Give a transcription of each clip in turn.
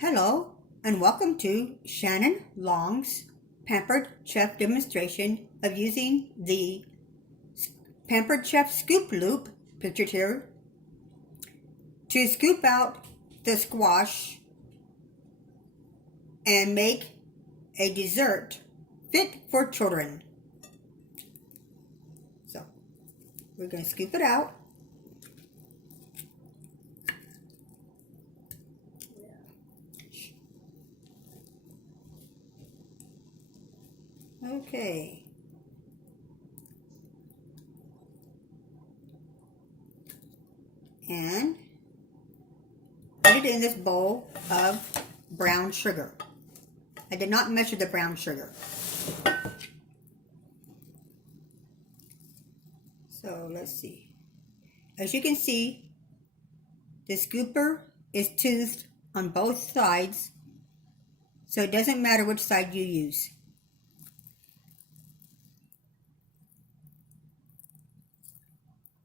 Hello and welcome to Shannon Long's Pampered Chef demonstration of using the Pampered Chef scoop loop, pictured here, to scoop out the squash and make a dessert fit for children. So we're going to scoop it out. Okay. And put it in this bowl of brown sugar. I did not measure the brown sugar. So let's see. As you can see, the scooper is toothed on both sides, so it doesn't matter which side you use.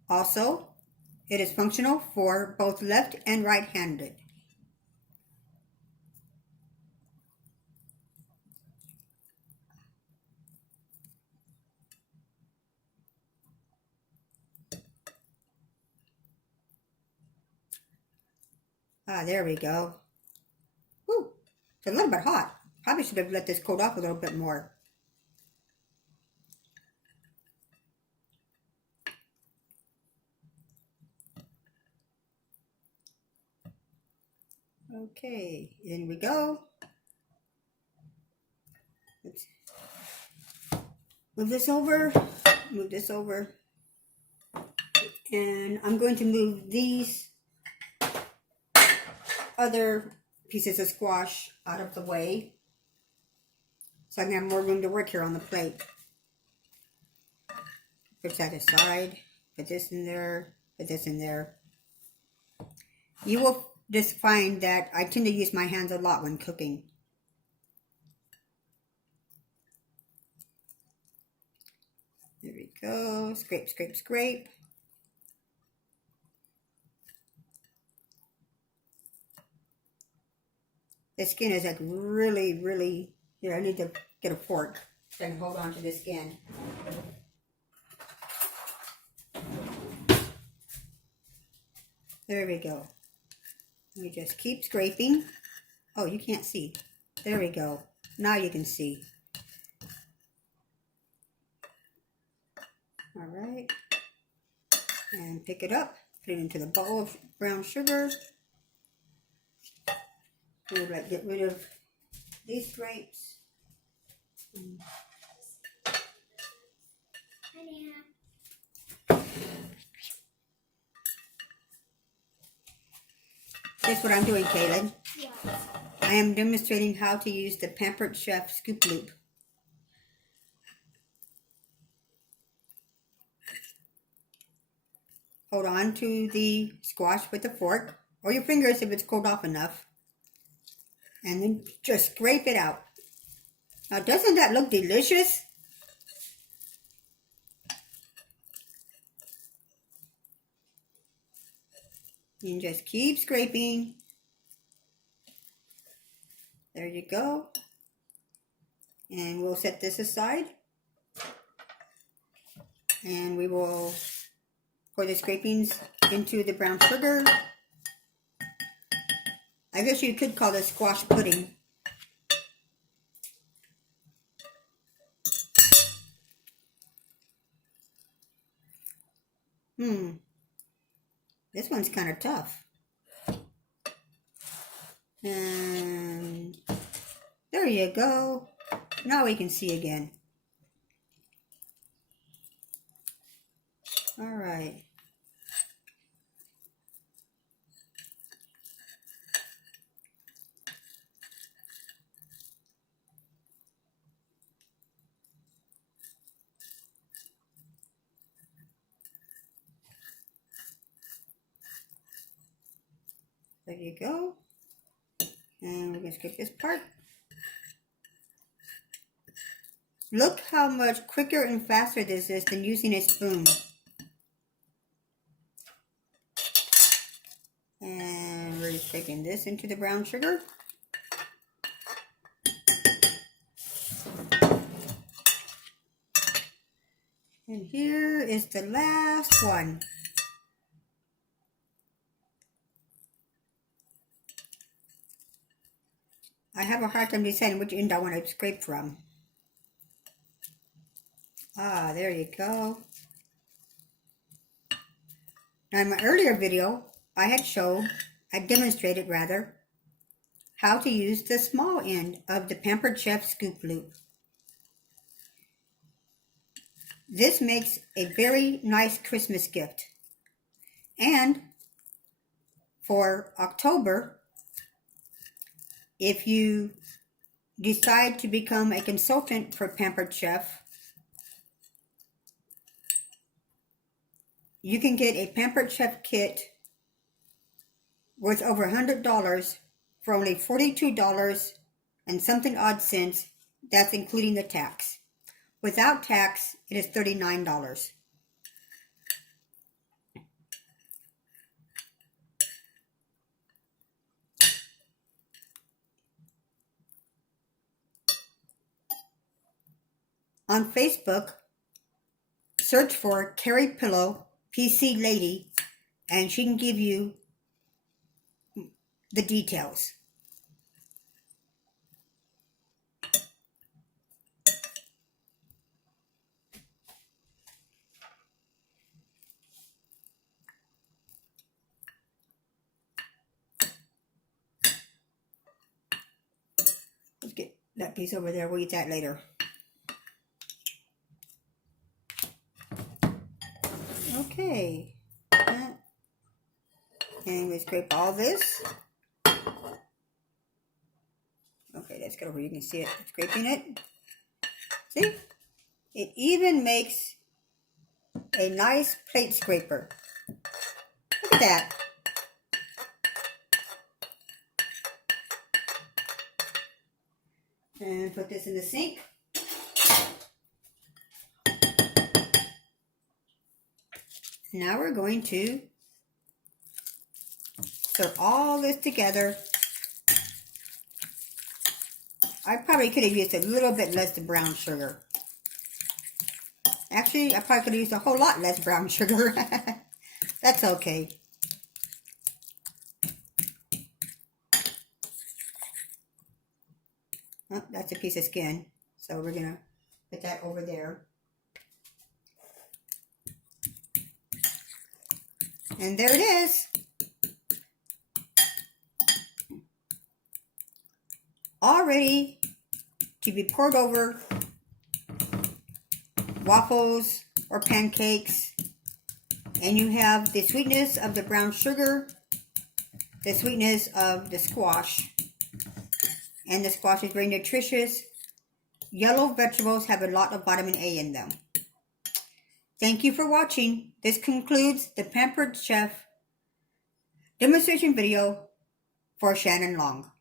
Also, it is functional for both left and right-handed. There we go. Woo, it's a little bit hot. Probably should have let this cool off a little bit more. Okay, in we go. Let's move this over, and I'm going to move these other pieces of squash out of the way so I can have more room to work here on the plate. Put that aside, put this in there, put this in there. You will just find that I tend to use my hands a lot when cooking. There we go. Scrape, scrape, scrape. The skin is like really, here, I need to get a fork so I can hold on to the skin. There we go. We just keep scraping. Oh, you can't see. There we go. Now you can see. All right. And pick it up. Put it into the bowl of brown sugar. We'll get rid of these grapes. That's what I'm doing, Kaylin. Yeah. I am demonstrating how to use the Pampered Chef scoop loop. Hold on to the squash with a fork, or your fingers if it's cooled off enough. And then just scrape it out. Now, doesn't that look delicious? You just keep scraping. There you go. And we'll set this aside. And we will pour the scrapings into the brown sugar. I guess you could call this squash pudding. This one's kind of tough. And there you go. Now we can see again. All right. There you go. And we're going to skip this part. Look how much quicker and faster this is than using a spoon. And we're just taking this into the brown sugar. And here is the last one. I have a hard time deciding which end I want to scrape from. Ah, there you go. Now in my earlier video, I demonstrated how to use the small end of the Pampered Chef scoop loop. This makes a very nice Christmas gift. And for October, if you decide to become a consultant for Pampered Chef, you can get a Pampered Chef kit worth over $100 for only $42 and something odd cents. That's including the tax. Without tax, it is $39. On Facebook, search for Carrie Pillow PC Lady, and she can give you the details. Let's get that piece over there. We'll eat that later. Okay. And we scrape all this. Okay, let's get over. You can see it. Scraping it. See? It even makes a nice plate scraper. Look at that. And put this in the sink. Now we're going to stir all this together. I probably could have used a little bit less brown sugar. Actually, I probably could have used a whole lot less brown sugar. That's okay. Oh, that's a piece of skin. So we're going to put that over there. And there it is. All ready to be poured over waffles or pancakes. And you have the sweetness of the brown sugar, the sweetness of the squash. And the squash is very nutritious. Yellow vegetables have a lot of vitamin A in them. Thank you for watching. This concludes the Pampered Chef demonstration video for Shannon Long.